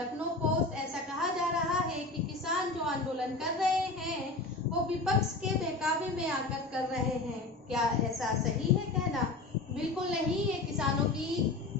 Lucknow post. ऐसा कहा जा रहा है कि किसान जो आंदोलन कर रहे हैं वो विपक्ष के बहकावे में आकर कर रहे हैं। क्या ऐसा सही है कहना? बिल्कुल नहीं, ये किसानों की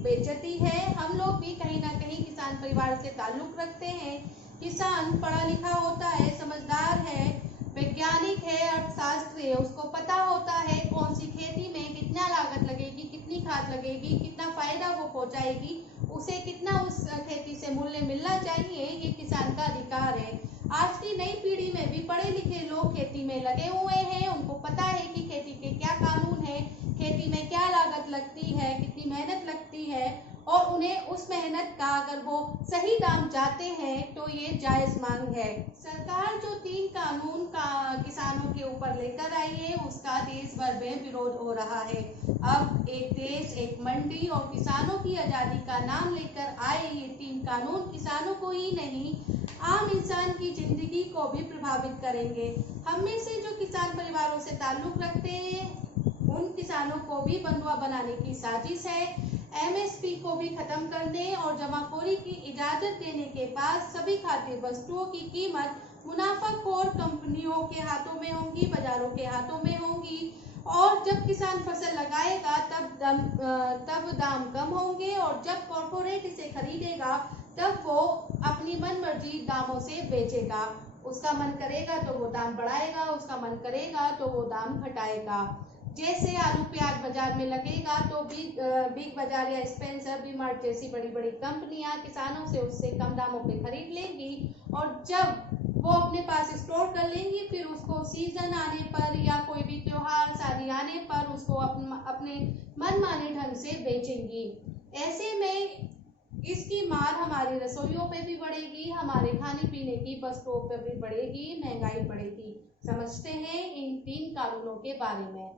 बेइज्जती है। हम लोग भी कहीं ना कहीं किसान परिवार से ताल्लुक रखते हैं। किसान पढ़ा लिखा होता है, समझदार है, वैज्ञानिक है, अर्थशास्त्री है, उसको पता होता है कौन सी खेती में कितना लागत लगेगी, कितनी खाद लगेगी, कितना फायदा वो पहुंचाएगी, उसे कितना उस खेती से मूल्य मिलना चाहिए। ये किसान का अधिकार है। आज की नई पीढ़ी में भी पढ़े लिखे लोग खेती में लगे हुए हैं। उनको पता है कि खेती के क्या कानून है, खेती में क्या लागत लगती है, कितनी मेहनत लगती है, और उन्हें उस मेहनत का अगर वो सही दाम चाहते हैं तो ये जायज मांग है। सरकार जो 3 कानून का किसानों के ऊपर लेकर आई है उसका देश भर में विरोध हो रहा है। अब एक देश, एक मंडी और किसानों की आजादी का नाम लेकर आए ये 3 कानून किसानों को ही नहीं, आम इंसान की जिंदगी को भी प्रभावित करेंगे। हम में से जो किसान परिवारों से ताल्लुक रखते हैं उन किसानों को भी बंधुआ बनाने की साजिश है। एमएसपी को भी खत्म करने और जमाखोरी की इजाजत देने के बाद सभी खाद्य वस्तुओं की कीमत मुनाफाखोर कंपनियों के हाथों में होंगी, बाजारों के हाथों में होंगी, और जब किसान फसल लगाएगा तब दाम कम होंगे, और जब कॉर्पोरेट इसे खरीदेगा तब वो अपनी मनमर्जी दामों से बेचेगा। उसका मन करेगा तो वो दाम बढ़ाएगा, उसका मन करेगा तो वो दाम घटाएगा। जैसे आलू प्याज बाजार में लगेगा तो बिग बाजार या स्पेंसर, वी मार्ट जैसी बड़ी बड़ी कंपनियां किसानों से उससे कम दामों पे खरीद लेंगी, और जब वो अपने पास स्टोर कर लेंगी फिर उसको सीजन आने पर या कोई भी त्योहार शादी आने पर उसको अपने मनमाने ढंग से बेचेंगी। ऐसे में इसकी मार हमारी रसोइयों पे भी बढ़ेगी, हमारे खाने पीने की वस्तुओं पर भी बढ़ेगी, महंगाई बढ़ेगी। समझते हैं इन 3 कानूनों के बारे में।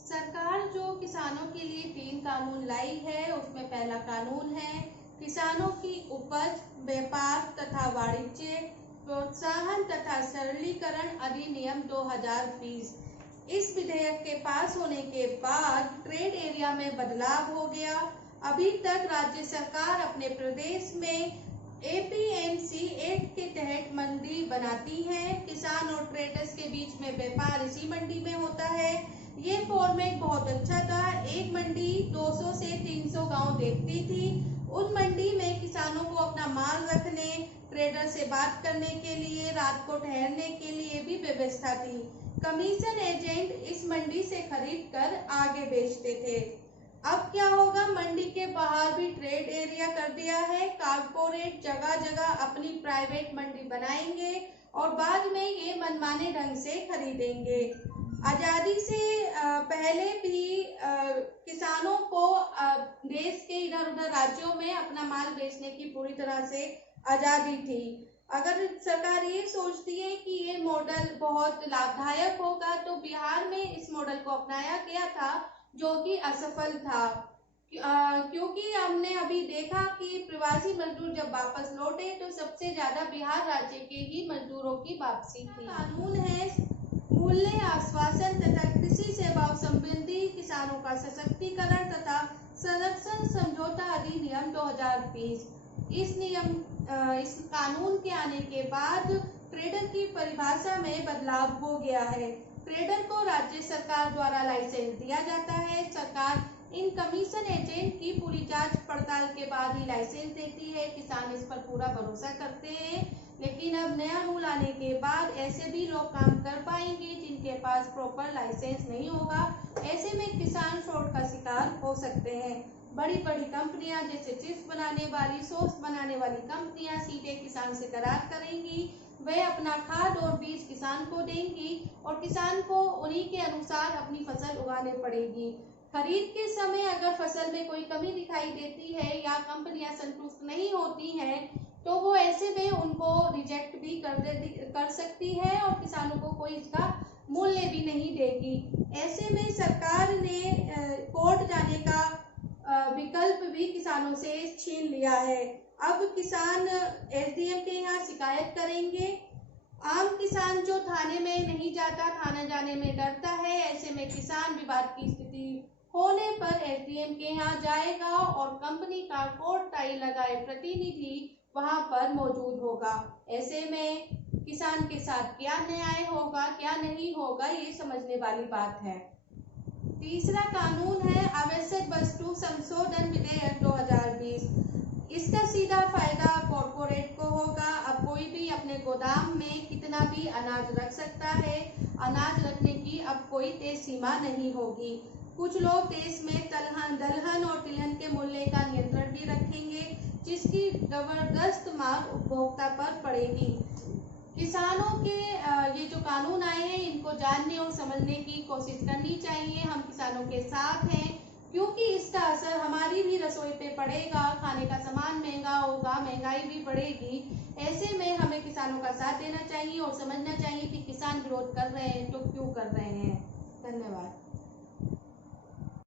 सरकार जो किसानों के लिए 3 कानून लाई है उसमें पहला कानून है किसानों की उपज, व्यापार तथा वाणिज्य प्रोत्साहन तथा सरलीकरण अधिनियम 2020। इस विधेयक के पास होने के बाद ट्रेड एरिया में बदलाव हो गया। अभी तक राज्य सरकार अपने प्रदेश में एपीएमसी एक्ट के तहत मंडी बनाती है। किसान और ट्रेडर्स के बीच में व्यापार इसी मंडी में होता है। ये फॉर्मेट बहुत अच्छा था। एक मंडी 200 से 300 गांव देखती थी। उन मंडी में किसानों को अपना माल रखने, ट्रेडर से बात करने के लिए, रात को ठहरने के लिए भी व्यवस्था थी। कमीशन एजेंट इस मंडी से खरीद कर आगे बेचते थे। अब क्या होगा, मंडी के बाहर भी ट्रेड एरिया कर दिया है। कारपोरेट जगह जगह अपनी प्राइवेट मंडी बनाएंगे और बाद में ये मनमाने ढंग से खरीदेंगे। आजादी से पहले भी किसानों को देश के इधर उधर राज्यों में अपना माल बेचने की पूरी तरह से आजादी थी। अगर सरकार ये सोचती है कि ये मॉडल बहुत लाभदायक होगा तो बिहार में इस मॉडल को अपनाया गया था जो कि असफल था, क्योंकि हमने अभी देखा कि प्रवासी मजदूर जब वापस लौटे तो सबसे ज्यादा बिहार राज्य के ही मजदूरों की वापसी थी। कानून है मूल्य आश्वासन तथा कृषि सेवाओं संबंधी किसानों का सशक्तिकरण तथा संरक्षण समझौता अधिनियम 2020। इस कानून के आने के बाद ट्रेडर की परिभाषा में बदलाव हो गया है। ट्रेडर को राज्य सरकार द्वारा लाइसेंस दिया जाता है। सरकार इन कमीशन एजेंट की पूरी जांच पड़ताल के बाद ही लाइसेंस देती है। किसान इस पर पूरा भरोसा करते हैं, लेकिन अब नया रूल आने के बाद ऐसे भी लोग काम कर पाएंगे जिनके पास प्रॉपर लाइसेंस नहीं होगा। ऐसे में किसान फ्रॉड का शिकार हो सकते हैं। बड़ी बड़ी कंपनियां जैसे चिप्स बनाने वाली, सॉस बनाने वाली कंपनियां सीधे किसान से करार करेंगी। वे अपना खाद और बीज किसान को देंगी और किसान को उन्हीं के अनुसार अपनी फसल उगाने पड़ेगी। खरीद के समय अगर फसल में कोई कमी दिखाई देती है या कंपनियां संतुष्ट नहीं होती हैं तो वो ऐसे में उनको रिजेक्ट भी कर सकती है और किसानों को कोई इसका मूल्य भी नहीं देगी। ऐसे में सरकार ने कोर्ट जाने का विकल्प भी किसानों से छीन लिया है। अब किसान एसडीएम के यहाँ शिकायत करेंगे। आम किसान जो थाने में नहीं जाता, थाने जाने में डरता है, ऐसे में किसान विवाद की स्थिति होने पर एसडीएम के यहाँ जाएगा और कंपनी का कोर्ट टाई लगाए प्रतिनिधि वहां पर मौजूद होगा। ऐसे में किसान के साथ क्या न्याय होगा, क्या नहीं होगा, ये समझने वाली बात है। तीसरा कानून है आवश्यक वस्तु संशोधन विधेयक 2020। इसका सीधा फायदा कॉर्पोरेट को होगा। अब कोई भी अपने गोदाम में कितना भी अनाज रख सकता है। अनाज रखने की अब कोई तय सीमा नहीं होगी। कुछ लोग देश में दलहन और तिलहन के मूल्य का नियंत्रण भी रखेंगे, जिसकी जबरदस्त मार उपभोक्ता पर पड़ेगी। किसानों के ये जो कानून आए हैं, इनको जानने और समझने की कोशिश करनी चाहिए। हम किसानों के साथ हैं, क्योंकि इसका असर हमारी भी रसोई पे पड़ेगा। खाने का सामान महंगा होगा, महंगाई भी बढ़ेगी। ऐसे में हमें किसानों का साथ देना चाहिए और समझना चाहिए कि किसान विरोध कर रहे हैं तो क्यों कर रहे हैं। धन्यवाद।